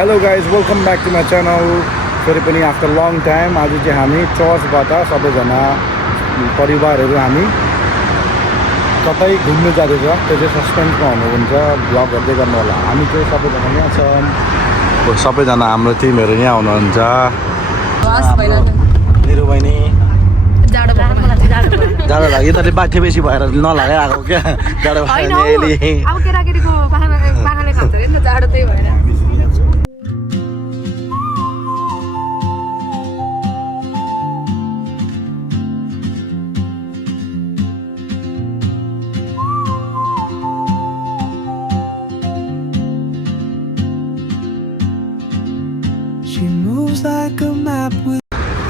Hello guys, welcome back to my channel. फेरि पनि after long time आज चाहिँ हामी चर्चबाट सबैजना परिवारहरू हामी कतै घुम्नु जाँदैछ। त्यो चाहिँ सस्पेन्समा हुनुहुन्छ, ब्लग गर्दै गर्नु होला। हामी चाहिँ सबैजना यहाँ छौँ, सबैजना हाम्रो टिमहरू यहाँ हुनुहुन्छ। निरु बहिनी जाडो लाग्यो तर बाठे बेसी भएर नलागै आएको क्या जाडो भएर अब केटाकेटीको पाखाले खान्छ नि त जाडो त्यही भएर।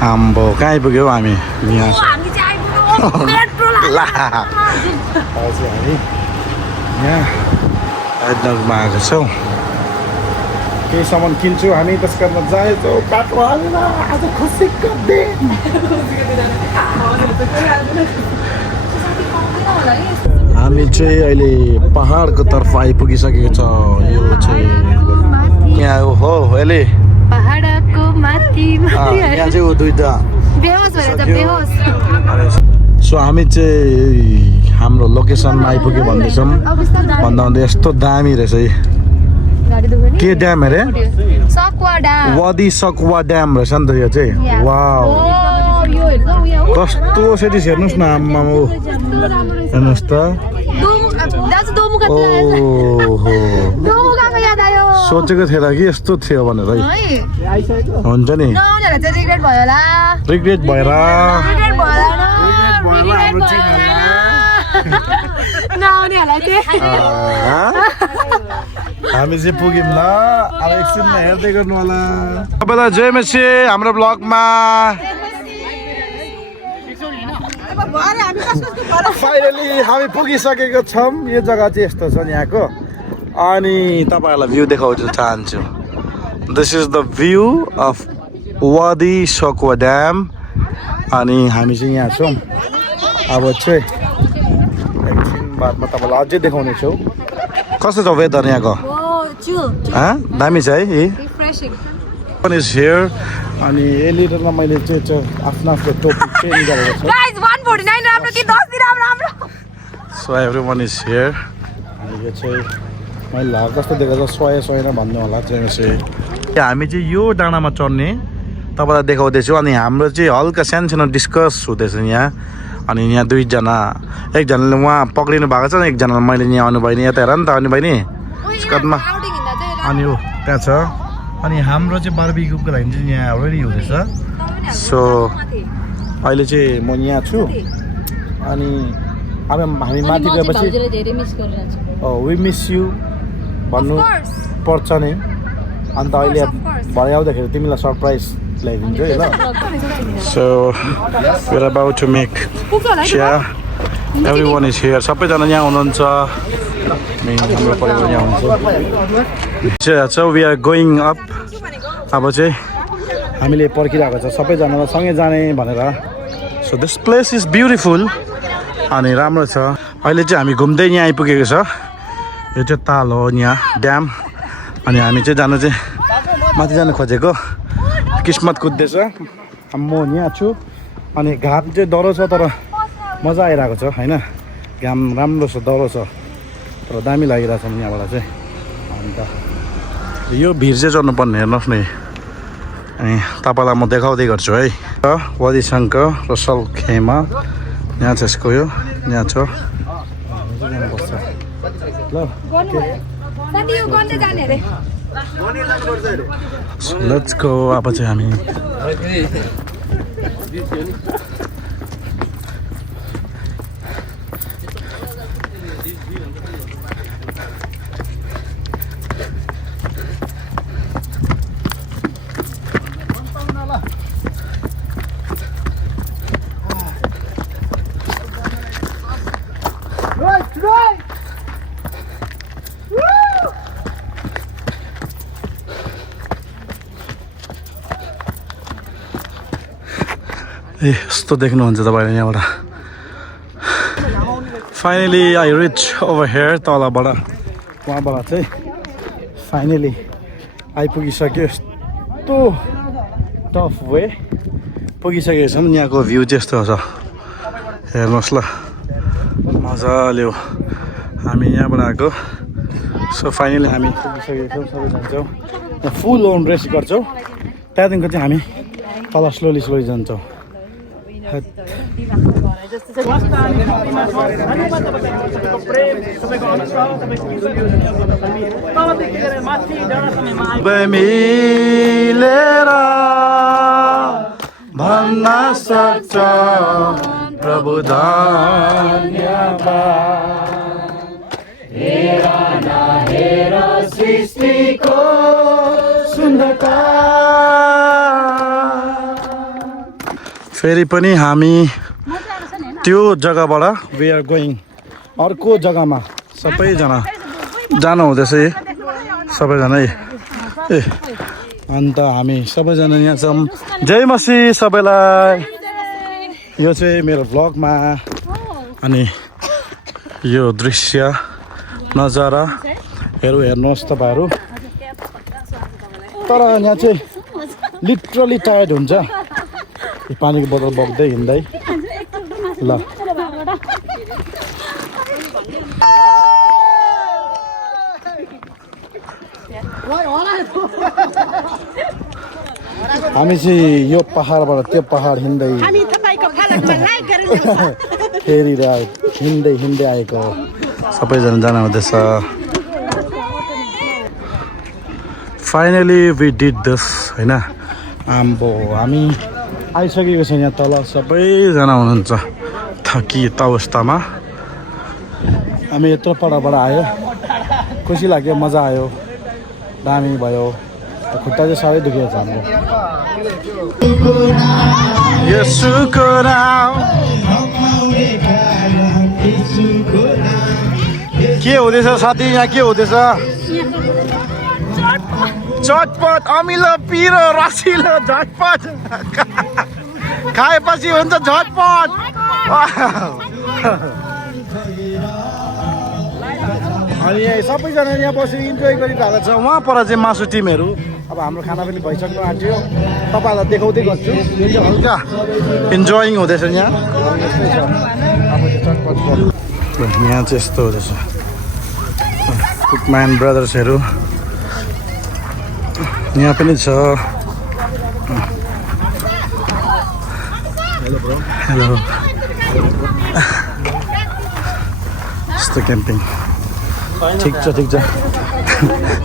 आम्बो कहाँ आइपुग्यौ हामी यहाँ हामी चाहिँ आइपुग्यौँ पेट्रोल ला हामी यहाँ एडनरमा आएको छौँ। केही सामान किन्छौँ हामी, त्यस कारण जान्छौँ बाटो हालेर। आज खुसीको दिन। हामी चाहिँ अहिले पहाडको तर्फ आइपुगिसकेको छ। यो चाहिँ यहाँ हो अहिले पहाडको माथि यहाँ चाहिँ हो दुईटा बेहोस भएर त बेहोस। सो हामी चाहिँ हाम्रो लोकेसनमा आइपुग्यो भन्दैछौँ। भन्दा भन्दा यस्तो दामी रहेछ के ड्याम अरे सकवा ड्याम, वादी सकवा ड्याम रहेछ नि त यो चाहिँ। वाउ कस्तो सेटिस हेर्नुहोस् न आम्मा हेर्नुहोस् त। सोचेको थिएन कि यस्तो थियो भनेर हुन्छ नि रिग्रेट भएर हामी चाहिँ पुग्यौँ ल। अब एकछिनमा हेर्दै गर्नु होला। तपाईँलाई जय मेसी हाम्रो ब्लगमा फाइनली हामी पुगिसकेको छौँ। यो जग्गा चाहिँ यस्तो छ यहाँको। अनि तपाईँहरूलाई भ्यू देखाउन चाहन्छु। This is the view of वादी सकवा ड्याम। अनि हामी चाहिँ यहाँ छौँ। अब चाहिँ एकछिन बादमा तपाईँलाई अझै देखाउने छौँ कस्तो छ वेदर यहाँको। दामी छ है पनि हियर। अनि एलिटरमा मैले चाहिँ आफ्नो आफ्नो टोपी चेन्ज गरेको छु। So everyone is here. अनि यो चाहिँ मैले लगाएको जस्तो देखेको छ 100 भन्नु होला चाहिँ। हामी चाहिँ यो डाँडामा चढ्ने तपाईँलाई देखाउँदैछु। अनि हाम्रो चाहिँ हल्का सानो डिस्कस हुँदैछ यहाँ। अनि यहाँ दुईजना, एकजनाले उहाँ पक्रिनु भएको छ, एकजनालाई मैले यहाँ अनुभइनी यता हेर नि त अनुभइनी कदमा। अनि हो त्यहाँ छ। अनि हाम्रो चाहिँ बारबिक्यूको लागि चाहिँ यहाँ अलरेडी हुँदैछ। सो अहिले चाहिँ म यहाँ छु। अनि अब हामी माथि गएपछि वी मिस यु भन्नु पर्छ नै। अन्त अहिले भरे आउँदाखेरि तिमीलाई सरप्राइज ल्याइदिन्छु है ल। So we are about to make chiya. Everyone is here. सबैजना यहाँ हुनुहुन्छ। हाम्रो परिवार यहाँ हुनुहुन्छ। So we are going up. अब चाहिँ हामीले पर्खिरहेको छ सबैजनालाई सँगै जाने भनेर। So this place is beautiful अनि राम्रो छ। अहिले चाहिँ हामी घुम्दै यहाँ आइपुगेको छ। यो चाहिँ ताल हो यहाँ ड्याम। अनि हामी चाहिँ जानु चाहिँ माथि जानु खोजेको। किस्मत कुद्दैछ। म यहाँ छु। अनि घाम चाहिँ डह्रो छ तर मजा आइरहेको छ होइन। घाम राम्रो छ, डह्रो छ तर दामी लागिरहेछ यहाँबाट चाहिँ। अन्त यो भिर चाहिँ चढ्नुपर्ने हेर्नुहोस् न। अनि तपाईँलाई म देखाउँदै गर्छु है। वादी शङ्कर रसल खेमा यहाँ छ यसको। यो यहाँ छ ल। Let's go. अब चाहिँ हामी यस्तो देख्नुहुन्छ तपाईँले यहाँबाट। Finally I reach over here तलबाट। वहाँबाट चाहिँ फाइनली आइपुगिसक्यो यस्तो टफ वे पुगिसकेको छौँ यहाँको भ्यू त्यस्तो छ हेर्नुहोस् ल मजाले हो हामी यहाँबाट आएको सो फाइनली हामी पुगिसकेको छौँ सबै जान्छौँ यहाँ फुल अन रेस्ट गर्छौँ त्यहाँदेखिको चाहिँ हामी तल स्लोली जान्छौँ मिलेर भन्न सक्छ प्रभु धन्यवाद हेर नहेर सृष्टिको सुन्दरता फेरि पनि हामी त्यो जग्गाबाट वी आर गोइङ अर्को जग्गामा सबैजना जानु हुँदैछ सबैजना ए अन्त हामी सबैजना यहाँ छौँ जय मसीह सबैलाई यो चाहिँ मेरो भ्लगमा अनि यो दृश्य नजाराहरू हेर्नुहोस् तपाईँहरू तर यहाँ चाहिँ लिटरली टायर्ड हुन्छ पानीको बोतल बोक्दै हिँड्दै ल हामी चाहिँ यो पहाडबाट त्यो पहाड हिँड्दै फेरि हिँड्दै आएको सबैजना जानु हुँदैछ फाइनली वी डिड दिस होइन आम्बो हामी आइसकेको छ यहाँ तल सबैजना हुनुहुन्छ थकित अवस्थामा हामी यत्रो परबाट आयो खुसी लाग्यो मजा आयो दामी भयो खुट्टा चाहिँ साह्रै दुखेको छ हाम्रो के हुँदैछ साथी यहाँ के हुँदैछ चटपट अमिलो पिरो रसिलो झटपट खाएपछि हुन्छ झटपट अनि यहाँ सबैजना यहाँ बसेर इन्जोय गरिरहेको छ वहाँ पर चाहिँ मासु टिमहरू अब हाम्रो खाना पनि भइसक्नु आँट्यो तपाईँहरूलाई देखाउँदै गर्छु यो चाहिँ हल्का इन्जोइङ हुँदैछ यहाँ यस्तै छ अब चाहिँ चटपटको यहाँ चाहिँ यस्तो हुँदैछ कुकम्यान ब्रदर्सहरू यहाँ पनि छ हेलो यस्तो क्याम्पिङ ठिक छ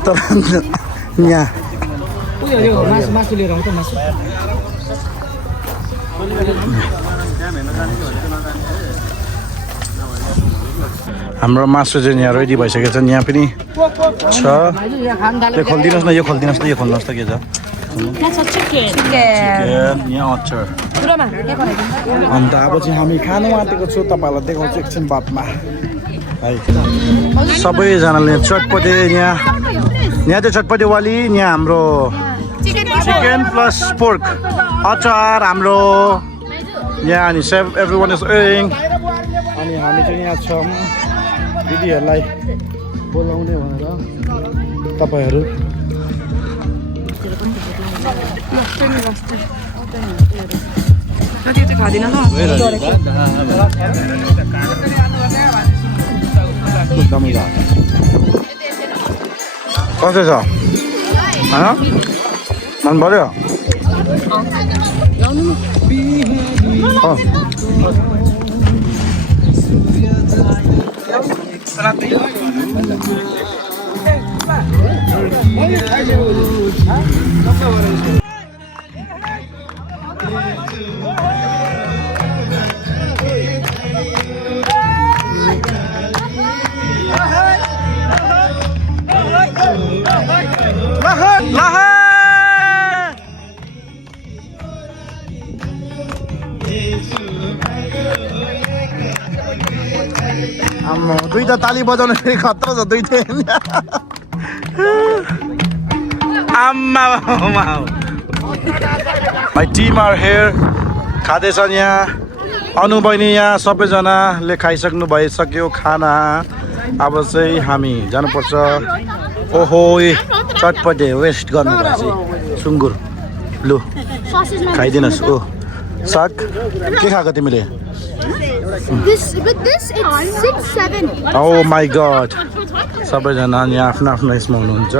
तर यहाँ मासु लिएर आउँछ मासु हाम्रो मासु चाहिँ यहाँ रेडी भइसकेको छ यहाँ पनि छ यो खोलिदिनुहोस् न यो खोलिदिनुहोस् न यो खोल्नुहोस् त के छ यहाँ अचार अन्त अब चाहिँ हामी खानु आँटेको छु तपाईँहरूलाई देखाउँछु एकछिन बादमा है सबैजनाले चटपटे यहाँ चाहिँ चटपटेवाली यहाँ हाम्रो चिकन प्लस पोर्क अचार हाम्रो यहाँ अनि एभ्री वान इज एङ अनि हामी चाहिँ यहाँ छौँ दिदीहरूलाई बोलाउने भनेर तपाईँहरू कस्तो छ मन पर्यो दुईटा ताली बजाउनु फेरि खतरा छ दुईटै माई टिम आर हेयर खाँदैछन् यहाँ अनु बहिनी यहाँ सबैजनाले खाइसक्नु भइसक्यो खाना अब चाहिँ हामी जानुपर्छ ओहो चटपटे वेस्ट गर्नुभएको चाहिँ सुँगुर लु खाइदिनुहोस् ओ साग के खाएको तिमीले With this, it's 6, 7. Oh my god सबैजना यहाँ आफ्नो आफ्नो यसमा हुनुहुन्छ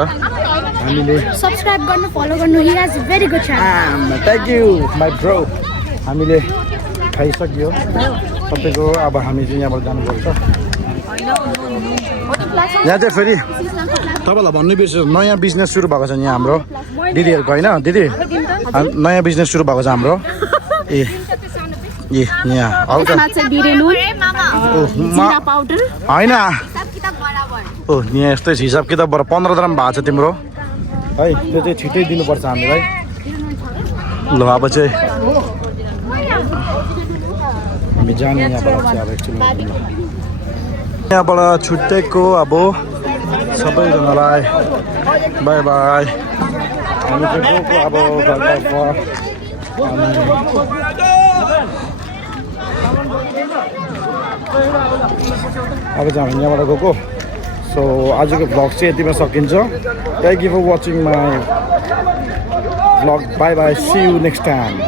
हामीले Subscribe गर्नु, follow गर्नु. He has a very good channel. Thank you my bro हामीले खाइसक्यो सबैको अब हामी चाहिँ यहाँबाट जानुपर्छ यहाँ चाहिँ फेरि तपाईँलाई भन्नु बिर्सेँ नयाँ बिजनेस सुरु भएको छ यहाँ हाम्रो दिदीहरूको होइन दिदी नयाँ बिजनेस सुरु भएको छ हाम्रो ए ए यहाँ हल्का होइन ओ यहाँ यस्तै हिसाब किताबबाट 15 ग्राम भएको छ तिम्रो है त्यो चाहिँ छिटै दिनुपर्छ हामीलाई ल अब चाहिँ हामी जाने यहाँबाट चाहिँ अब एक्चुअली यहाँबाट छुट्टेको अब सबैजनालाई बाई बाई हामी चाहिँ गएको अब घरतर्फ अब चाहिँ हामी यहाँबाट गएको सो आजको भ्लग चाहिँ यतिमा सकिन्छ thank you for watching my vlog bye bye see you next time